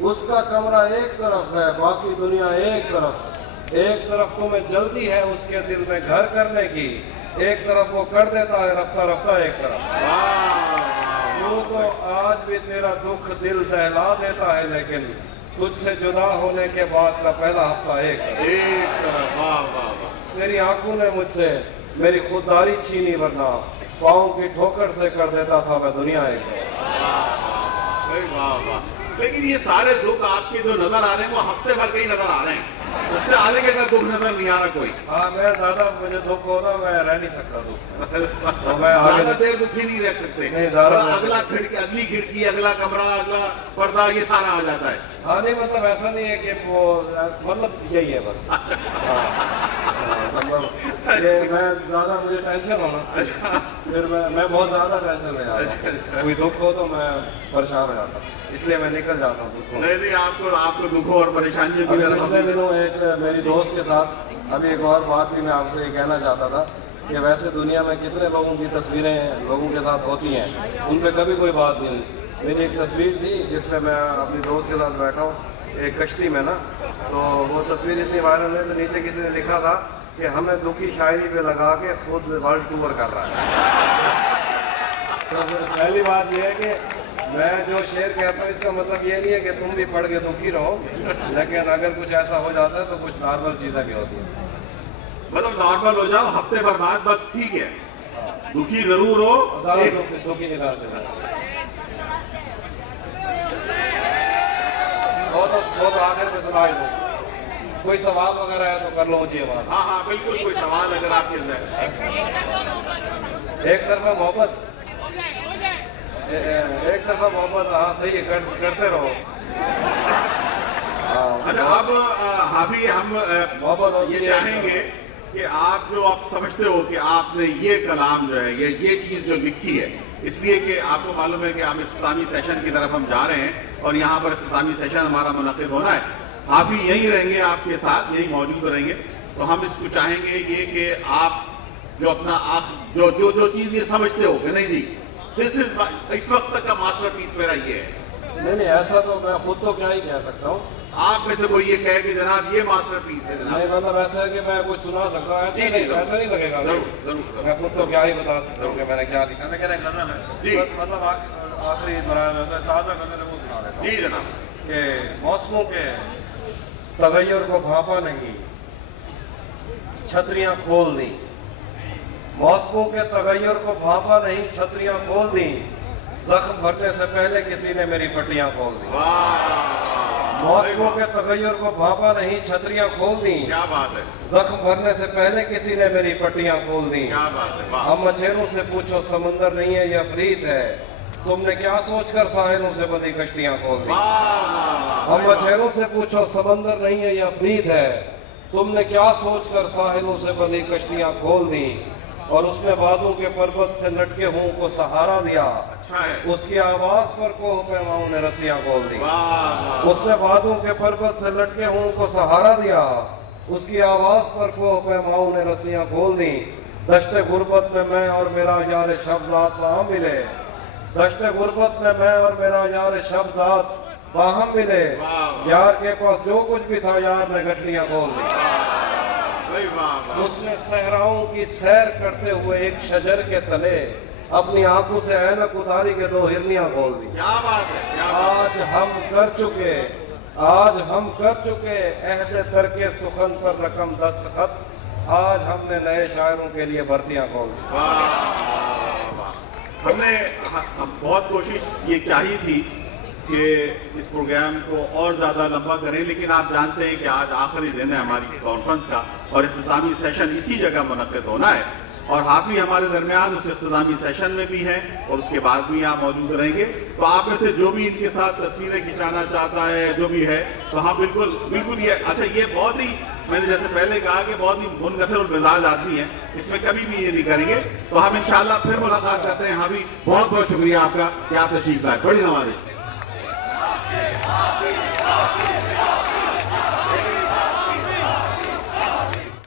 اس کا کمرہ ایک طرف ہے باقی دنیا ایک طرف. ایک طرف تمہیں جلدی ہے اس کے دل میں گھر کرنے کی، ایک طرف وہ کر دیتا ہے رفتہ رفتہ ایک طرف. یوں تو آج بھی تیرا دکھ دل دہلا دیتا ہے، لیکن تجھ سے جدا ہونے کے بعد کا پہلا ہفتہ ایک طرف. تیری آنکھوں نے مجھ سے میری خودداری چھینی، ورنہ پاؤں کی ٹھوکر سے کر دیتا تھا میں دنیا ایک طرف. لیکن یہ سارے دکھ آپ کے جو نظر آ رہے ہیں وہ ہفتے بھر کے ہی نظر آ رہے ہیں، اس سے آگے کا دکھ نظر نہیں آ رہا کوئی. ہاں میں زیادہ مجھے دکھ ہو نا، میں رہ نہیں سکتا دکھ تو میں زیادہ دیر دکھی نہیں رہ سکتے. نہیں، زیادہ اگلا کھڑکی، اگلی کھڑکی، اگلا کمرہ، اگلا پردہ، یہ سارا آ جاتا ہے. ہاں نہیں مطلب ایسا نہیں ہے کہ وہ مطلب یہی ہے بس. مطلب یہ میں زیادہ مجھے ٹینشن ہونا، پھر میں بہت زیادہ ٹینشن لے جاتا ہوں. کوئی دکھ ہو تو میں پریشان ہو جاتا ہوں، اس لیے میں نکل جاتا ہوں دکھ. نہیں آپ کو دکھوں اور پریشانیوں کی طرف. پچھلے دنوں ایک میری دوست کے ساتھ ابھی ایک اور بات بھی میں آپ سے یہ کہنا چاہتا تھا کہ ویسے دنیا میں کتنے لوگوں کی تصویریں لوگوں کے ساتھ ہوتی ہیں، ان پہ کبھی کوئی بات نہیں. میری ایک تصویر تھی جس پہ میں اپنی دوست کے ساتھ بیٹھا ہوں ایک کشتی میں نا، تو وہ تصویر اتنی وائرل ہے تو نیچے کسی نے لکھا تھا کہ ہمیں دکھی شاعری پہ لگا کے خود ورلڈ ٹور کر رہا ہے. تو پہلی بات یہ ہے کہ میں جو شعر کہتا ہوں اس کا مطلب یہ نہیں ہے کہ تم بھی پڑھ کے دکھی رہو، لیکن اگر کچھ ایسا ہو جاتا ہے تو کچھ نارمل چیزیں بھی ہوتی ہیں. مطلب نارمل ہو جاؤ، ہفتے بھر بعد بس ٹھیک ہے، دکھی ضرور ہو، زیادہ دکھی نہیں ڈال چاہتا. بہت آخر میں سنا دوں، کوئی سوال وغیرہ ہے تو کر لو اونچی آواز. ہاں بالکل، کوئی سوال اگر آپ کے ذہن. ایک طرفہ محبت، ایک طرفہ محبت. ہاں صحیح ہے، کرتے رہو. اچھا اب حافی ہم یہ چاہیں گے کہ آپ جو آپ سمجھتے ہو کہ آپ نے یہ کلام جو ہے یہ چیز جو لکھی ہے، اس لیے کہ آپ کو معلوم ہے کہ ہم اختتامی سیشن کی طرف ہم جا رہے ہیں اور یہاں پر اختتامی سیشن ہمارا منعقد ہونا ہے. حافی یہیں رہیں گے، آپ کے ساتھ یہیں موجود رہیں گے، تو ہم اس کو چاہیں گے یہ کہ آپ جو اپنا جو چیز یہ سمجھتے ہو کہ نہیں جی اس وقت تک کا ماسٹر پیس میرا یہ ہے. نہیں ایسا تو میں خود تو کیا ہی کہہ سکتا ہوں. آپ میں سے کوئی یہ کہے کہ جناب یہ ماسٹر پیس ہے جناب. نہیں مطلب ایسا ہے کہ میں کچھ سنا سکتا ہوں، ایسا نہیں لگے گا. میں خود تو کیا ہی بتا سکتا ہوں کہ میں نے کیا لکھا. لیکن ایک غزل ہے، مطلب آخری مرحلے میں ہوتا ہے، تازہ غزل ہے وہ سنا دیتا ہوں. جی جناب. کہ موسموں کے تغیر کو بھانپا نہیں، چھتریاں کھول دیں. موسموں کے تغیر کو بھانپا نہیں، چھتریاں کھول دیں. زخم بھرنے سے پہلے کسی نے میری پٹیاں کھول دیں. موسموں کے تغیر کو بھانپا نہیں، چھتریاں کھول دیں. کیا بات ہے. زخم بھرنے سے پہلے کسی نے میری پٹیاں کھول دیں. کیا بات ہے. ہم مچھیروں سے پوچھو سمندر نہیں ہے یہ افریت ہے، تم نے کیا سوچ کر ساحلوں سے بندی کشتیاں کھول دی. ہم مچھیروں سے پوچھو سمندر نہیں ہے یہ افریت ہے، تم نے کیا سوچ کر ساحلوں سے بندی کشتیاں کھول دی. اور اس نے بادوں کے پربت سے لٹکے ہوں کو سہارا دیا، اس کی آواز پر کوہ پیماؤں نے رسیاں کھول دی. اس نے بادوں کے پربت سے لٹکے ہوں کو سہارا دیا، اس کی آواز پر کوہ پیماؤں نے رسیاں کھول دی. دشت غربت میں میں اور میرا یار شب ذات باہم ملے، دشت غربت میں میں اور میرا یار شب ذات باہم ملے. یار کے پاس جو کچھ بھی تھا یار نے گٹھلیاں کھول دی. اس نے صحراؤں کی سیر کرتے ہوئے ایک شجر کے تلے اپنی آنکھوں سے اینک اتاری کے دو ہرنیاں کھول دی. آج ہم کر چکے عہد ترک سخن پر رقم دستخط، آج ہم نے نئے شاعروں کے لیے بھرتیاں کھول دی. ہم نے بہت کوشش یہ چاہی تھی کہ اس پروگرام کو اور زیادہ لمبا کریں، لیکن آپ جانتے ہیں کہ آج آخری دن ہے ہماری کانفرنس کا اور اختتامی سیشن اسی جگہ منعقد ہونا ہے، اور حافظ ہمارے درمیان اس اختتامی سیشن میں بھی ہیں اور اس کے بعد بھی یہاں موجود رہیں گے. تو آپ میں سے جو بھی ان کے ساتھ تصویریں کھنچانا چاہتا ہے، جو بھی ہے، تو ہاں بالکل یہ اچھا، یہ بہت ہی، میں نے جیسے پہلے کہا کہ بہت ہی منکسر المزاج آدمی ہے، اس میں کبھی بھی یہ نہیں کریں گے. تو ہم انشاءاللہ پھر ملاقات کرتے ہیں. حافظ بہت بہت شکریہ آپ کا کہ آپ تشریف لائے. بڑی نوازش.